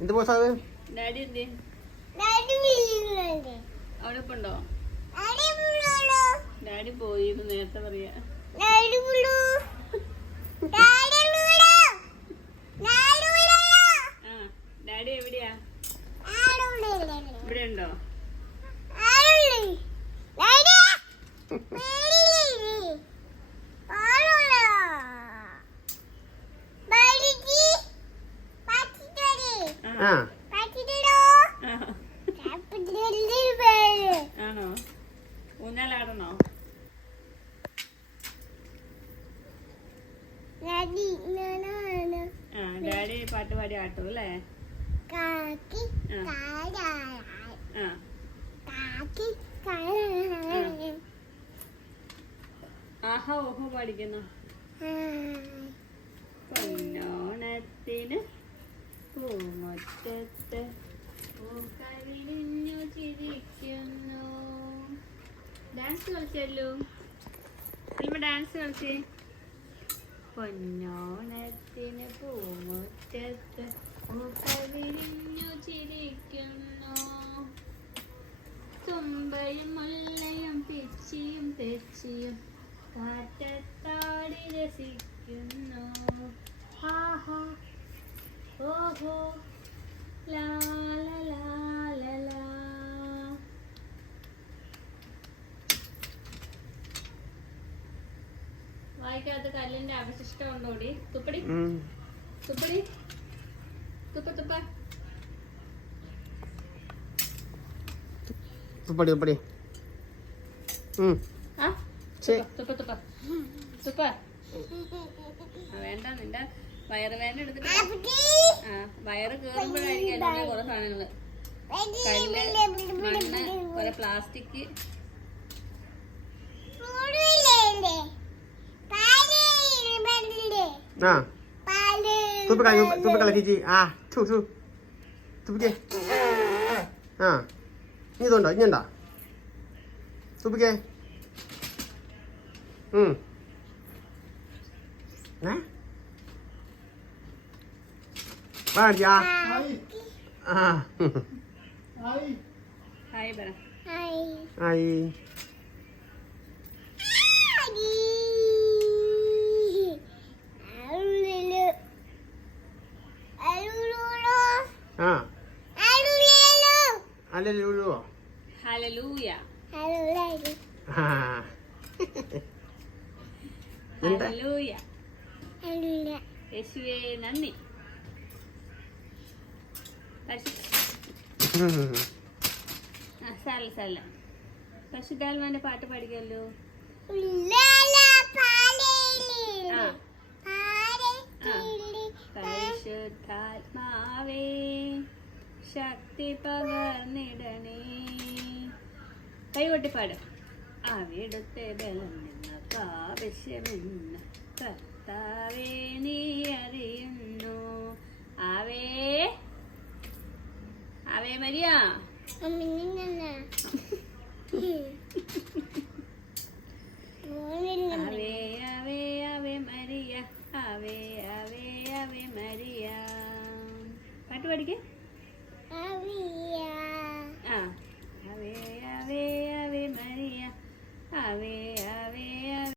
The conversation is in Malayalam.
എന്ത് പോസാ ഡാഡി എന്തേ അവിടെ ഇപ്പൊ ഉണ്ടോ? ഡാഡി പോയി നേരത്തെ പറയാ. ഡാഡി എവിടെയാ? ഇവിടെ ഉണ്ടോ? ആണോ? ഊഞ്ഞാലാടണോ? ഡാഡി പാട്ട് പാടി ആട്ടോ അല്ലേ? ആഹാ ഓഹോ പാടിക്കുന്നു. പൊന്നോണത്തിന് പൂമുറ്റത്ത് പൂക്കളിഞ്ഞു ചിരിക്കുന്നു. ഡാൻസ് കളിച്ചല്ലോ. ഡാൻസ് കളിച്ചേ. പൊന്നോണത്തിന് പൂമുറ്റത്ത് പൂക്കളിഞ്ഞു ചിരിക്കുന്നു. തുമ്പയും മുല്ലയും പിച്ചിയും തെച്ചിയും കാറ്റത്താടി രസിക്കുന്നു. ആഹാ ഓഹോ ലാ ലാ ലാ ലാ ലാ. വായിക്കാത്ത കല്ലിന്റെ അവശിഷ്ടം ഉണ്ടോടി? തുപ്പടി തുപ്പടി തുപ്പ തുപ്പ തുപ്പടി തുപ്പടി. തുപ്പ തുപ്പ തുപ്പ. വേണ്ട, നിന്റെ വയറ് വേദന എടുത്തിട്ട് വയറ് കേറുമ്പോഴായിരിക്കും അതിന്റെ കുറെ സാധനങ്ങള്. കല്ല്, മണ്ണ്, കുറെ പ്ലാസ്റ്റിക്. ഇതുണ്ടോ? ഇഞ്ഞുണ്ടോ? തുപ്പിക്കേ. ഹായ് പറ. ഹായ്. ഹല്ലേലൂയ. ഹല്ലേലൂയ. യേശുവേ നന്ദി. പരിശുദ്ധാത്മാവിന്റെ പാട്ട് പാടിക്കല്ലോ. പരിശുദ്ധാത്മാവേ ശക്തി പകർന്നിടണേ. കൈകൊട്ടിപ്പാടും. അവിടുത്തെ ബലം നിങ്ങൾക്ക് ആവശ്യമെന്ന് കർത്താവേ നീ അറിയുന്നു. ആവേ ആവേ മരിയ. ആവേ ആവേ ആവേ മരിയ. ആവേ ആവേ ആവേ മരിയ. പാട്ട് പാടിക്കേ.